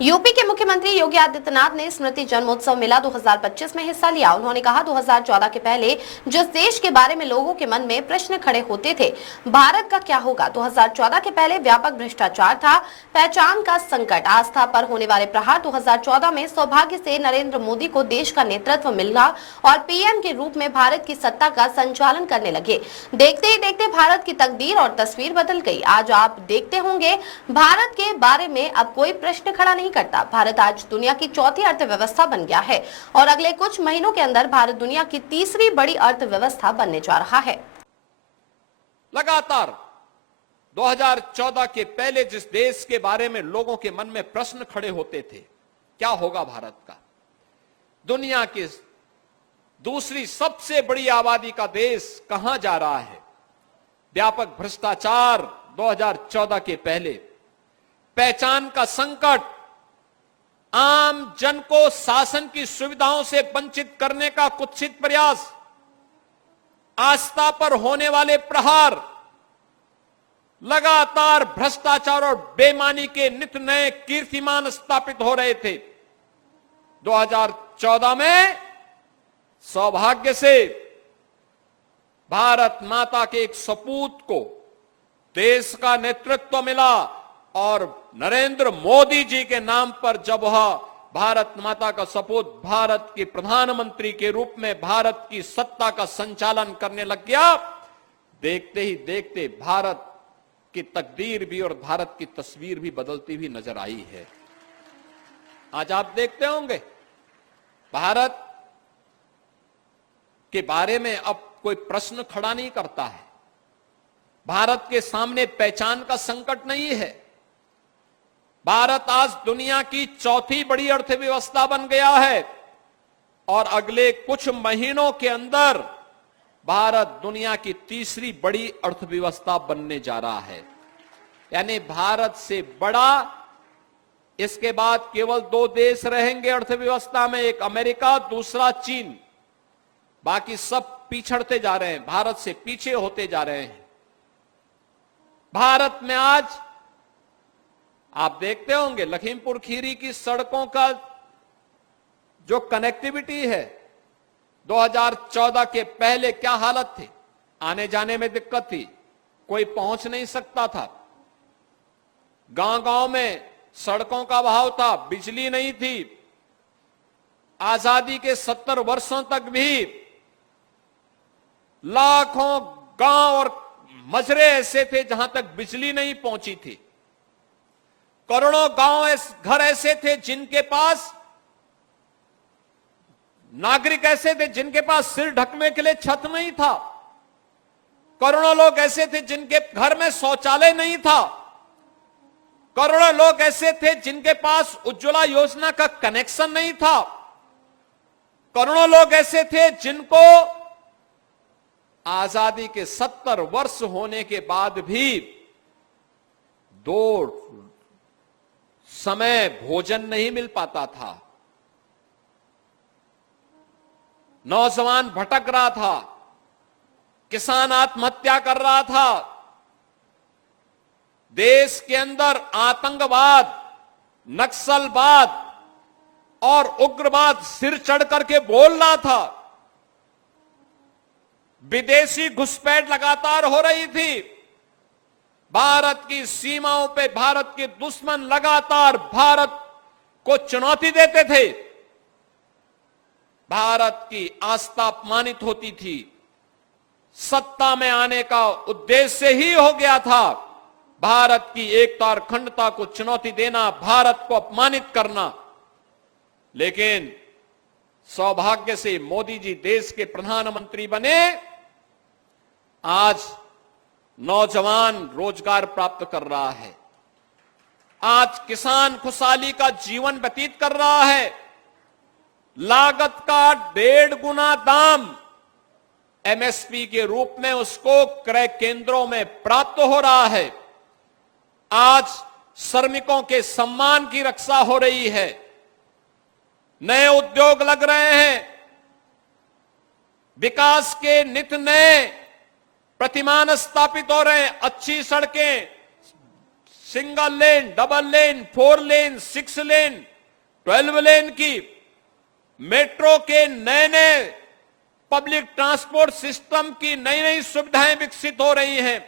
UP के मुख्यमंत्री योगी आदित्यनाथ ने स्मृति जन्मोत्सव मेला 2025 में हिस्सा लिया। उन्होंने कहा 2014 के पहले जिस देश के बारे में लोगों के मन में प्रश्न खड़े होते थे, भारत का क्या होगा। 2014 के पहले व्यापक भ्रष्टाचार था, पहचान का संकट, आस्था पर होने वाले प्रहार। 2014 में सौभाग्य से नरेंद्र मोदी को देश का नेतृत्व मिला और पीएम के रूप में भारत की सत्ता का संचालन करने लगे। देखते ही देखते भारत की तकदीर और तस्वीर बदल गई। आज आप देखते होंगे भारत के बारे में अब कोई प्रश्न खड़ा नहीं करता। भारत आज दुनिया की चौथी अर्थव्यवस्था बन गया है और अगले कुछ महीनों के अंदर भारत दुनिया की तीसरी बड़ी अर्थव्यवस्था बनने जा रहा है। लगातार 2014 के पहले जिस देश के बारे में लोगों के मन में प्रश्न खड़े होते थे, क्या होगा भारत का, दुनिया की दूसरी सबसे बड़ी आबादी का देश कहां जा रहा है, व्यापक भ्रष्टाचार 2014 के पहले, पहचान का संकट, आम जन को शासन की सुविधाओं से वंचित करने का कुत्सित प्रयास, आस्था पर होने वाले प्रहार, लगातार भ्रष्टाचार और बेईमानी के नित नए कीर्तिमान स्थापित हो रहे थे। 2014 में सौभाग्य से भारत माता के एक सपूत को देश का नेतृत्व मिला और नरेंद्र मोदी जी के नाम पर जब वह भारत माता का सपूत भारत के प्रधानमंत्री के रूप में भारत की सत्ता का संचालन करने लग गया, देखते ही देखते भारत की तकदीर भी और भारत की तस्वीर भी बदलती हुई नजर आई है। आज आप देखते होंगे भारत के बारे में अब कोई प्रश्न खड़ा नहीं करता है। भारत के सामने पहचान का संकट नहीं है। भारत आज दुनिया की चौथी बड़ी अर्थव्यवस्था बन गया है और अगले कुछ महीनों के अंदर भारत दुनिया की तीसरी बड़ी अर्थव्यवस्था बनने जा रहा है। यानी भारत से बड़ा इसके बाद केवल दो देश रहेंगे अर्थव्यवस्था में, एक अमेरिका, दूसरा चीन। बाकी सब पिछड़ते जा रहे हैं, भारत से पीछे होते जा रहे हैं। भारत में आज आप देखते होंगे लखीमपुर खीरी की सड़कों का जो कनेक्टिविटी है, 2014 के पहले क्या हालत थी, आने जाने में दिक्कत थी, कोई पहुंच नहीं सकता था। गांव-गांव में सड़कों का अभाव था, बिजली नहीं थी। आजादी के 70 वर्षों तक भी लाखों गांव और मजरे ऐसे थे जहां तक बिजली नहीं पहुंची थी। करोड़ों गांव घर ऐसे थे जिनके पास, नागरिक ऐसे थे जिनके पास सिर ढकने के लिए छत नहीं था। करोड़ों लोग ऐसे थे जिनके घर में शौचालय नहीं था। करोड़ों लोग ऐसे थे जिनके पास उज्ज्वला योजना का कनेक्शन नहीं था। करोड़ों लोग ऐसे थे जिनको आजादी के 70 वर्ष होने के बाद भी दो समय भोजन नहीं मिल पाता था। नौजवान भटक रहा था, किसान आत्महत्या कर रहा था, देश के अंदर आतंकवाद, नक्सलवाद और उग्रवाद सिर चढ़ करके बोल रहा था। विदेशी घुसपैठ लगातार हो रही थी। भारत की सीमाओं पे भारत के दुश्मन लगातार भारत को चुनौती देते थे। भारत की आस्था अपमानित होती थी। सत्ता में आने का उद्देश्य ही हो गया था भारत की एकता और अखंडता को चुनौती देना, भारत को अपमानित करना। लेकिन सौभाग्य से मोदी जी देश के प्रधानमंत्री बने। आज नौजवान रोजगार प्राप्त कर रहा है, आज किसान खुशहाली का जीवन व्यतीत कर रहा है। लागत का 1.5 गुना दाम एमएसपी के रूप में उसको क्रय केंद्रों में प्राप्त हो रहा है। आज श्रमिकों के सम्मान की रक्षा हो रही है। नए उद्योग लग रहे हैं। विकास के नित नए प्रतिमान स्थापित हो रहे हैं। अच्छी सड़कें, सिंगल लेन, डबल लेन, 4 लेन, 6 लेन, 12 लेन की मेट्रो के नए नए पब्लिक ट्रांसपोर्ट सिस्टम की नई नई सुविधाएं विकसित हो रही हैं।